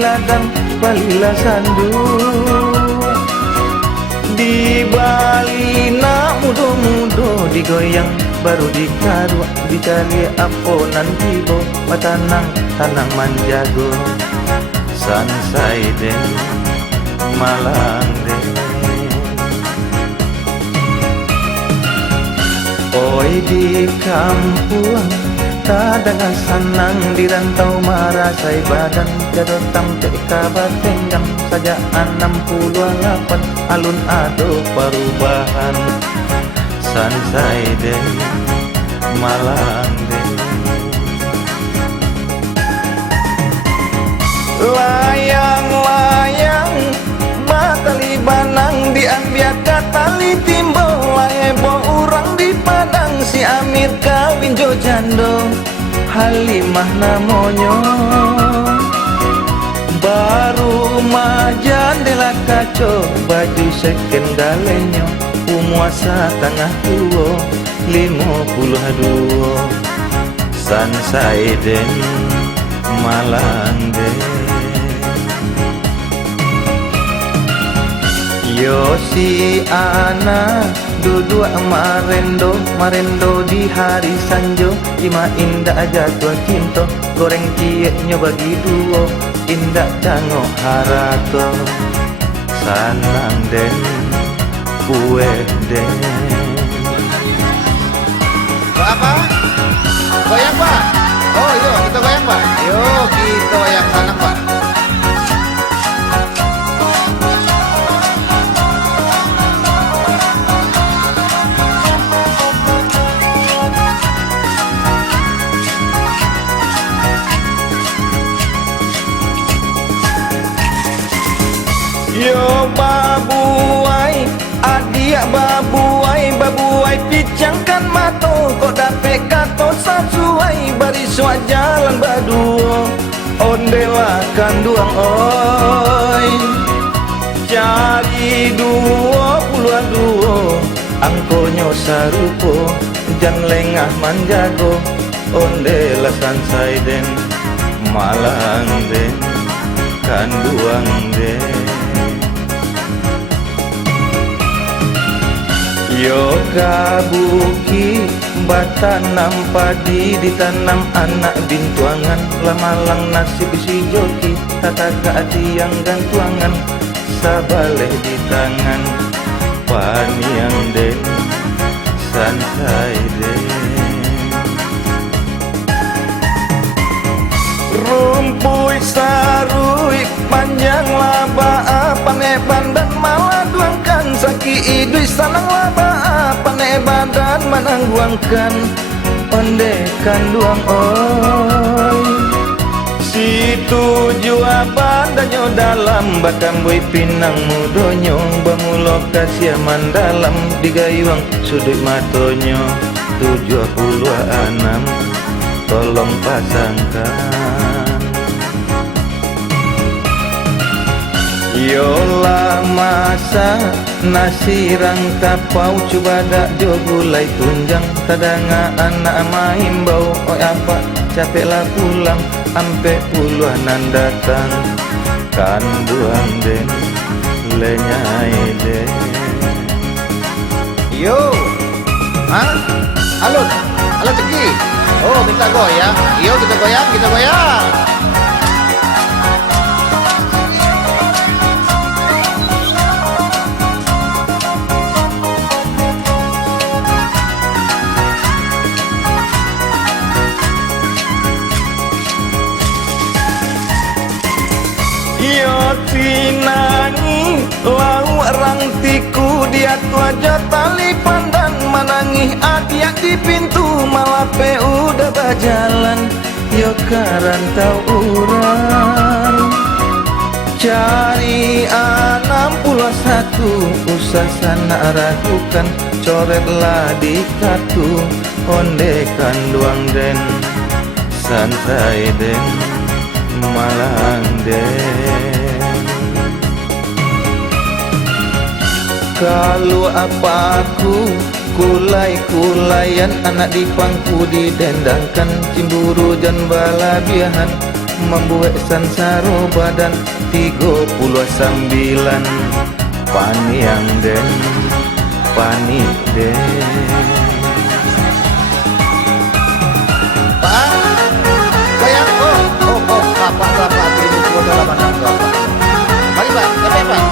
ladang palila sandu di Bali na mudo-mudo digoyang baru dikaru dicari aponan tibo matanang tanang manjago sansai den malang den oi di kampung tadang sanang di rantau marasai badan jadot tamtek kabatenggang saja 68 alun ado perubahan sansai den malang den layang-layang batali banang diambiak katali timbau laebo urang di padang si Amir kawin jo jando Halimah namonyo baru majan dela kaco baju seken galenyo umuasa tengah tuo 52 sansai den malang den Yosi ana duduk marendo di hari sanjo Ima indah jatuh cinta goreng cieknya bagi duo indah cango harato sanang den kue den apa? Goyang pak? Oh yuk kita goyang pak. Yuk kita goyang tanah pak. Yo babuai adia babuai picangkan mato kok dapet kato sasuai bariswa jalan baduo ondela kanduang oi cari 22 angkonyo sarupo jan lengah manjago ondela sansai den malang den kanduang den Yo kabuki batanam padi ditanam anak bintuangan lamalang nasib si joki tata keadiang gantuangan sabaleh di tangan paniang den sansai den rumpui sarui panjang laba paneban dan maladuangkan saki idui sanang laba panebadan manangguangkan ondekan duang oi si tujuh badanyo dalam bakam boy pinang mudonyo bangulo kasia mandalam digayuang sudut matonyo 76 tolong pasangkan yola masa nasi rangkapau coba dak jo gulai tunjang tadanga anak main bau oi apa capeklah pulang ampe puluhan datang kanduang den lenyai den Yo, hah? Halo ceki. Oh kita goyang. Yo kita goyang. Yo tinangi lau rangtiku dia tuaja tali pandan manangi adiak di pintu malah pe udah berjalan yo karantau urang cari 61 usah sana ragukan coretlah di kartu ondekan duang den santai den malang den kalau apaku kulai-kulayan anak di pangku didendangkan cimburu dan balabiahan membuat sansaro badan 39 paniang den pani den. Pak, goyang. Oh, bapak beli buku 86 bapak. Mari Pak, sampai Pak.